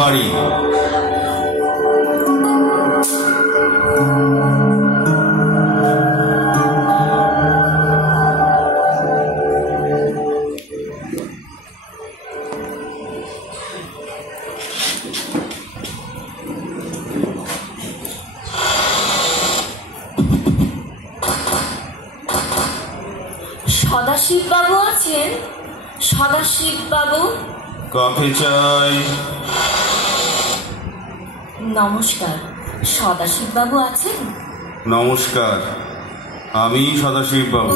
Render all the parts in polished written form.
বাড়ি। সদাশিব বাবু আছেন? সদাশিব বাবু? কাকে চাই? নমস্কার, সদাশিব বাবু আছেন? নমস্কার, আমি সদাশিব বাবু।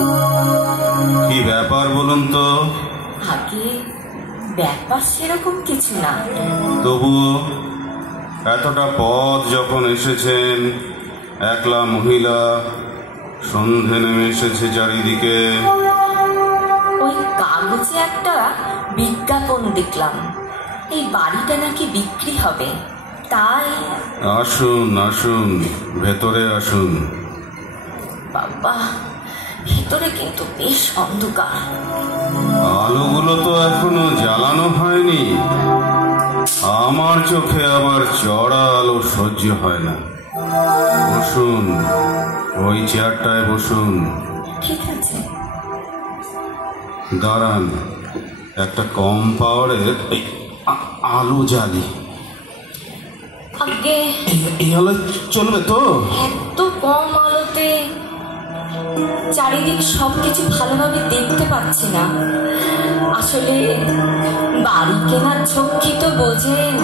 কি ব্যাপার বলুন তো? আগে ব্যাপার সেরকম কিছু না, তবুও এতটা পথ যখন এসেছেন, একলা মহিলা, সন্ধে নেমে এসেছে চারিদিকে। ওই কাগজে একটা বিজ্ঞাপন দেখলাম, এই বাড়িটা নাকি বিক্রি হবে, তাই। আসুন আসুন, ভেতরে আসুন। বাবা, ভিতরে কিন্তু বেশ অন্ধকার। আলোগুলো তো এখনো জ্বালানো হয়নি। আমার চোখে আবার চড়া আলো সহ্য হয় না। বসুন, ওই চেয়ারটায় বসুন। ঠিক আছে। দাঁড়ান, একটা কম পাওয়ারের আলো জ্বালি। আগে এই আলো চলবে তো? এত কম আলোতে চারিদিক সবকিছু ভালোভাবে দেখতে পাচ্ছি না। আসলে বাড়ি কেনার ঝক্কি তো বোঝেন।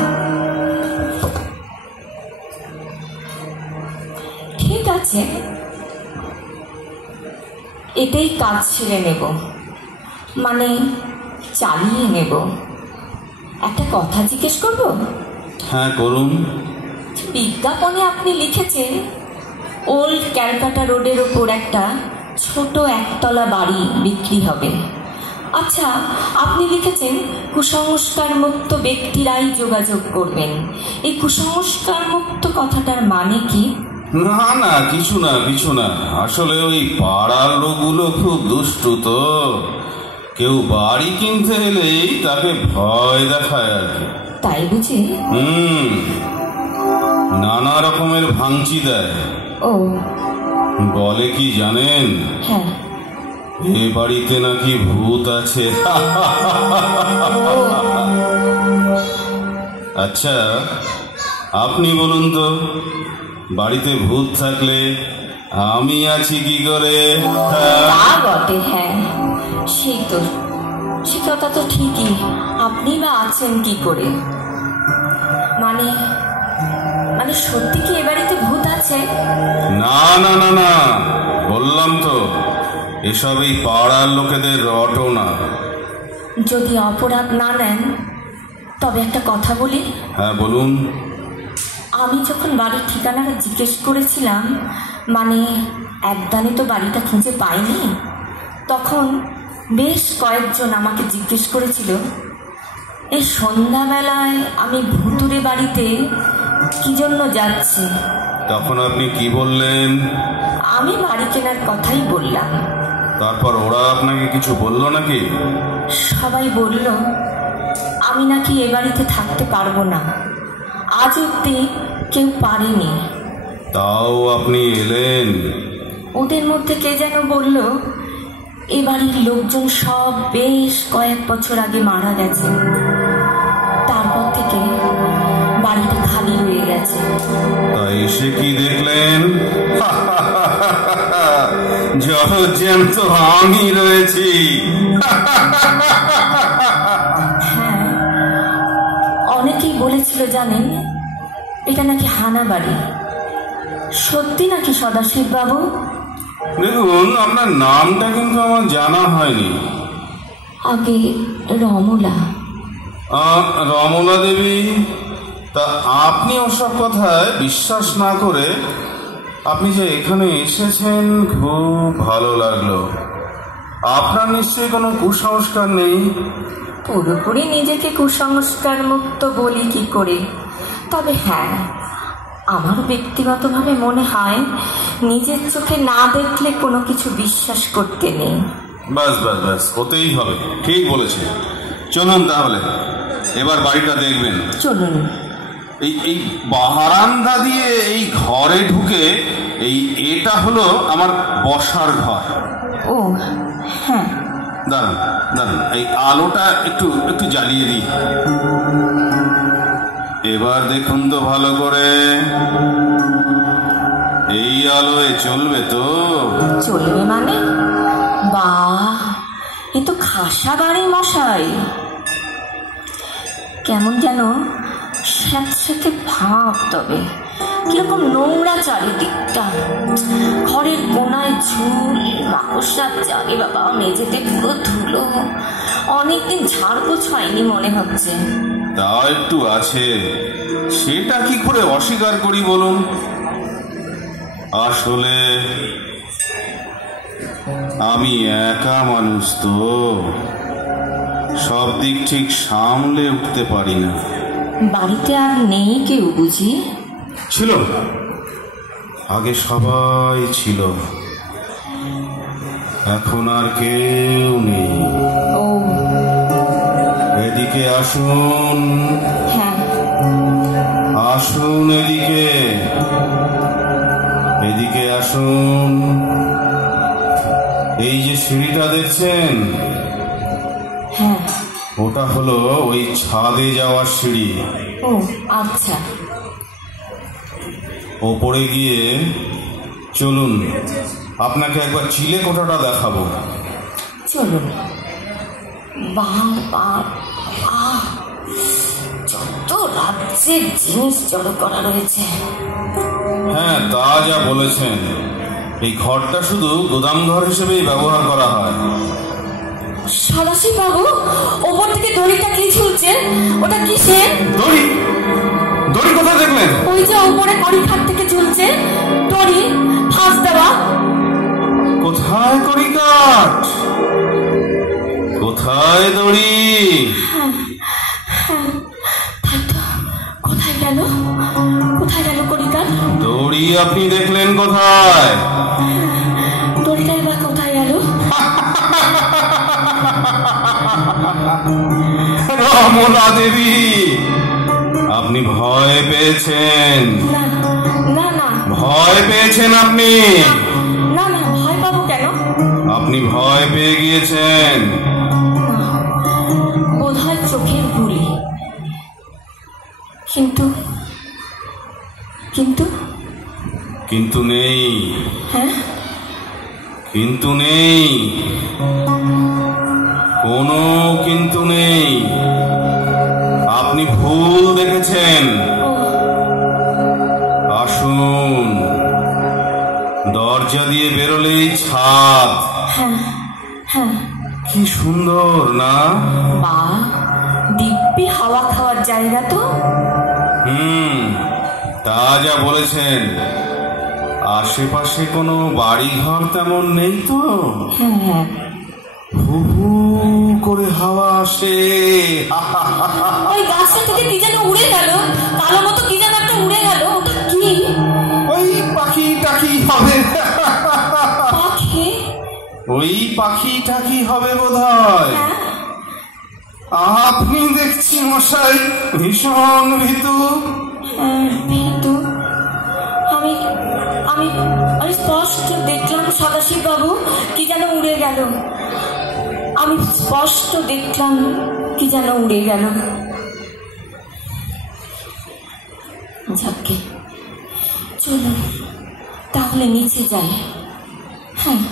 ঠিক আছে, এতেই কাজ ছেড়ে নেব, মানে চালিয়ে নেব। একটা কথা জিজ্ঞেস করব? হ্যাঁ, করুন। বিজ্ঞাপনে আপনি লিখেছেন ওল্ড ক্যালকাটা রোডের ওপর একটা ছোট একতলা বাড়ি বিক্রি হবে। আচ্ছা, আপনি লিখেছেন কুসংস্কার মুক্ত ব্যক্তিরাই যোগাযোগ করবেন। এই কুসংস্কার মুক্ত কথাটার মানে কি? না না, কিছু না কিছু না। আসলে ওই পাড়ার লোকগুলো খুব দুষ্টু তো। কেউ বাড়ি কিনতে এলেই তাকে ভয় দেখায় আর কি। তাই বুঝি? নানা রকমের ভাঙচি দেয়। ও, বলে কি জানেন? হ্যাঁ। এ বাড়িতে নাকি ভূত আছে। আচ্ছা, আপনি বলুন তো, বাড়িতে ভূত থাকলে আমি আছি কি করে? তা বটে, হ্যাঁ, সেই তো, সে কথা তো ঠিকই। আপনি বা আছেন কি করে? মানে মানে সত্যি কি এ বাড়িতে ভূত আছে? না না না না, বললাম তো, এসব এই পাড়ার লোকেদের রটনা। যদি অপরাধ না নেন তবে একটা কথা বলি। হ্যাঁ, বলুন। আমি যখন বাড়ির ঠিকানাটা জিজ্ঞেস করেছিলাম, মানে একদানে তো বাড়িটা খুঁজে পাইনি, তখন বেশ কয়েকজন আমাকে জিজ্ঞেস করেছিল এই সন্ধ্যাবেলায় আমি ভুতুরে বাড়িতে কি জন্য যাচ্ছি। তখন আপনি কি বললেন? আমি বাড়ি কেনার কথাই বললাম। তারপর ওরা আপনাকে কিছু বললো নাকি? সবাই বলল আমি নাকি এ বাড়িতে থাকতে পারবো না, আজ অব্দি কেউ পারেনি। তাও আপনি এলেন? ওদের মধ্যে কে যেন বলল এ বাড়ির লোকজন সব বেশ কয়েক বছর আগে মারা গেছে, তারপর থেকে বাড়িটা খালি হয়ে গেছে। তাই এসে কি দেখলেন? জগজ্যান্ত আমি রয়েছি। হ্যাঁ, অনেকেই বলেছিল জানেন, এটা নাকি হানা বাড়ি। সত্যি নাকি সদাশিব বাবু? দেখুন, আপনার নামটা কিন্তু আমার জানা হয়নি। আগে রমলা। রমলা দেবী? তা আপনি ওসব কথায় বিশ্বাস না করে আপনি যে এখানে এসেছেন, খুব ভালো লাগলো। আপনার নিশ্চয়ই কোনো কুসংস্কার নেই? পুরোপুরি নিজেকে কুসংস্কার মুক্ত বলি কি করে, তবে হ্যাঁ, আমার ব্যক্তিগতভাবে মনে হয় নিজের চোখে না দেখলে কোনো কিছু বিশ্বাস করতে নেই। বাস বাস বাস, হতেই হবে। ঠিক বলেছেন। চলুন তাহলে। এবার বাড়িটা দেখবেন। চলুন। এই এই বারান্দা দিয়ে এই ঘরে ঢুকে এটা হলো আমার বসার ঘর। ও হ্যাঁ, দাঁড়ান দাঁড়ান, এই আলোটা একটু একটু জ্বালিয়ে দিই। এবার দেখুন তো ভালো করে, এই আলোয় চলবে তো? চলবে মানে? বাহ, এ তো খাসা বাড়ি মশাই। কেমন যেন স্যাঁতস্যাঁতে ভাব, তবে কিরকম নোংরা চারিদিকটা। ঘরের কোনায় ঝুল, মাকড়সার জাগে বাবা, মেঝেতে পুরো ধুলো। অনেকদিন ঝাড়পোছ হয়নি মনে হচ্ছে। তা একটু আছে, সেটা কি করে অস্বীকার করি বলুন? আসলে আমি একা মানুষ তো, সব দিক ঠিক সামলে উঠতে পারি না। বাড়িতে আর নেই কেউ বুঝি? ছিল, আগে সবাই ছিল, এখন আর কেউ নেই। ও, এদিকে আসুন। হ্যাঁ, আসুন এদিকে, এদিকে আসুন। এই যে সিঁড়িটা দেখছেন, হ্যাঁ, ওটা হলো ওই ছাদে যাওয়ার সিঁড়ি। ও আচ্ছা। ওপরে গিয়ে চলুন, আপনাকে একবার চিলে কোঠাটা দেখাবো। চলুন। বাহ, যত রাজ্যের জিনিস জড়ো করা রয়েছে। হ্যাঁ, তা যা বলেছেন, এই ঘরটা শুধু গোদাম ঘর হিসেবেই ব্যবহার করা হয়। সদাশিব বাবু, ওপর থেকে দড়িটা কি ঝুলছে? ওটা কিসের দড়ি? দড়ি কোথায় দেখলেন? ওই যে ওপরে কড়িখাট থেকে ঝুলছে দড়ি, ফাঁস দেওয়া। কোথায় কড়িকাঠ? কোথায় দড়ি? তাই তো, কোথায় গেল? কোথায় গেল কড়িখাট? দড়ি আপনি দেখলেন কোথায়? দড়িটা এবার কোথায় গেল? রমলা দেবী, আপনি ভয় পেয়েছেন। না না না, ভয় পেয়েছেন আপনি? না না, ভয় পাবো কেন? আপনি ভয় পেয়ে গিয়েছেন। বোধহয় চোখের ভুল। কিন্তু কিন্তু কিন্তু নেই, হ্যাঁ, কিন্তু নেই, কোনো কিন্তু নেই। আপনি ভুল দেখেছেন। আসুন, দরজা দিয়ে বেরোলেই ছাদ। হ্যাঁ হ্যাঁ। কি সুন্দর না? বাহ, দিব্যি হাওয়া খাওয়ার জায়গা তো। তা যা বলেছেন। আশেপাশে কোনো বাড়ি ঘর তেমন নেই তো? হ্যাঁ, হু হু করে হাওয়া আসে। ওই গাছটা থেকে কি যেন উড়ে গেল, কালো মতো কি যেন একটা উড়ে গেল। ওটা কি? ওই পাখি টাকি হবে। পাখি? ওই পাখি টাকি হবে বোধহয়। আপনি দেখছি মশাই ভীষণ ভীতু। ভীতু? আমি আমি আমি স্পষ্ট দেখলাম সদাশিব বাবু, কি যেন উড়ে গেল। আমি স্পষ্ট দেখলাম কি যেন উড়ে গেল। যাকে, চলুন তাহলে নিচে যাই। হ্যাঁ,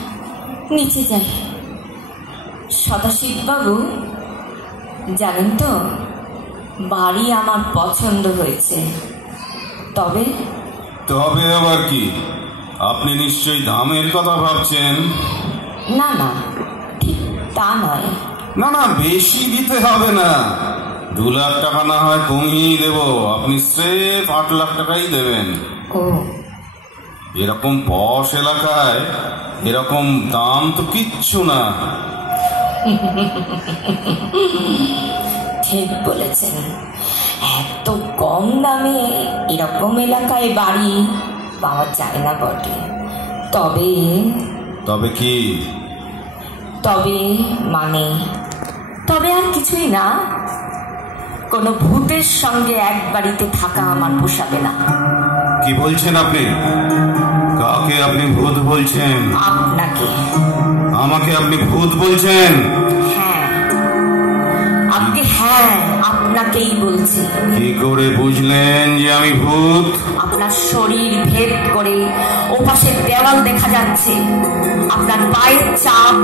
নিচে যাই। সদাশিব বাবু, জানেন তো, বাড়ি আমার পছন্দ হয়েছে। তবে তবে আবার কি? আপনি নিশ্চয়ই দামের কথা ভাবছেন। না না, ঠিক তা নয়। না না, বেশি দিতে হবে না। 2 লাখ টাকা না হয় কমিয়েই দেব, আপনি স্রেফ 8 লাখ টাকাই দেবেন। ও, এরকম পশ এলাকায় এরকম দাম তো কিচ্ছু না। ঠিক বলেছেন। এত কম দামে এরকম এলাকায় বাড়ি পাওয়া যায় না বটে। তবে তবে কি? তবে মানে তবে আর কিছুই না। কোনো ভূতের সঙ্গে এক বাড়িতে থাকা আমার পোষাবে না। কি বলছেন আপনি? কাকে আপনি ভূত বলছেন? আপনাকে। আমাকে আপনি ভূত বলছেন? হ্যাঁ, আপনাকেই বলছি। কি করে বুঝলেন যে আমি ভূত? আপনার শরীর ভেদ করে ওপাশের দেওয়াল দেখা যাচ্ছে। আপনার পায়ের চাপ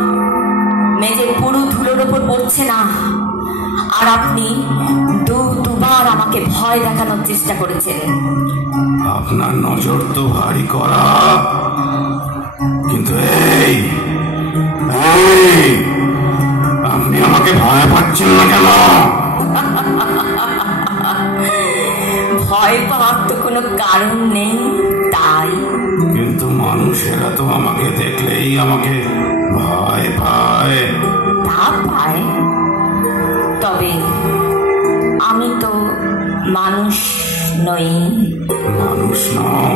মেঝের পুরো ধুলোর ওপর পড়ছে না। আর আপনি দুবার আমাকে ভয় দেখানোর চেষ্টা করেছেন। আপনার নজর তো ভারী করা, কিন্তু এই আপনি আমাকে ভয় পাচ্ছেন না কেন? ভয় পাওয়ার তো কোনো কারণ নেই, তাই। কিন্তু মানুষেরা তো আমাকে দেখলেই আমাকে ভয় পায়। তা পায়, তবে আমি তো মানুষ নই। মানুষ নও?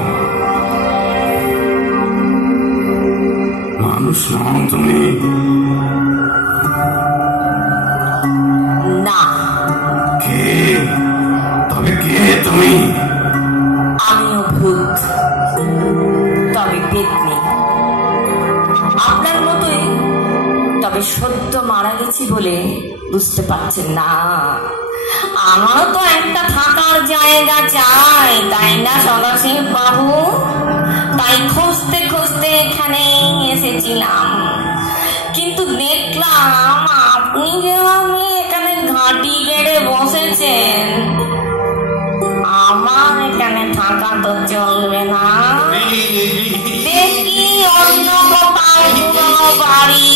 মানুষ নও তুমি? না। কে? তবে কে তুমি? আমিও ভূত, তবে পেতনি। আপনার মতোই, তবে সদ্য মারা গেছি বলে বুঝতে পারছেন না। আমারও তো একটা থাকার জায়গা চাই, তাই না সদাশিব বাবু? তাই খুঁজতে খুঁজতে এখানে এসেছিলাম, কিন্তু দেখলাম আপনি যেভাবে এখানে ঘাঁটি গেড়ে বসেছেন, আমার এখানে থাকা তো চলবে না। দেখি অন্য কোথাও পুরনো বাড়ি।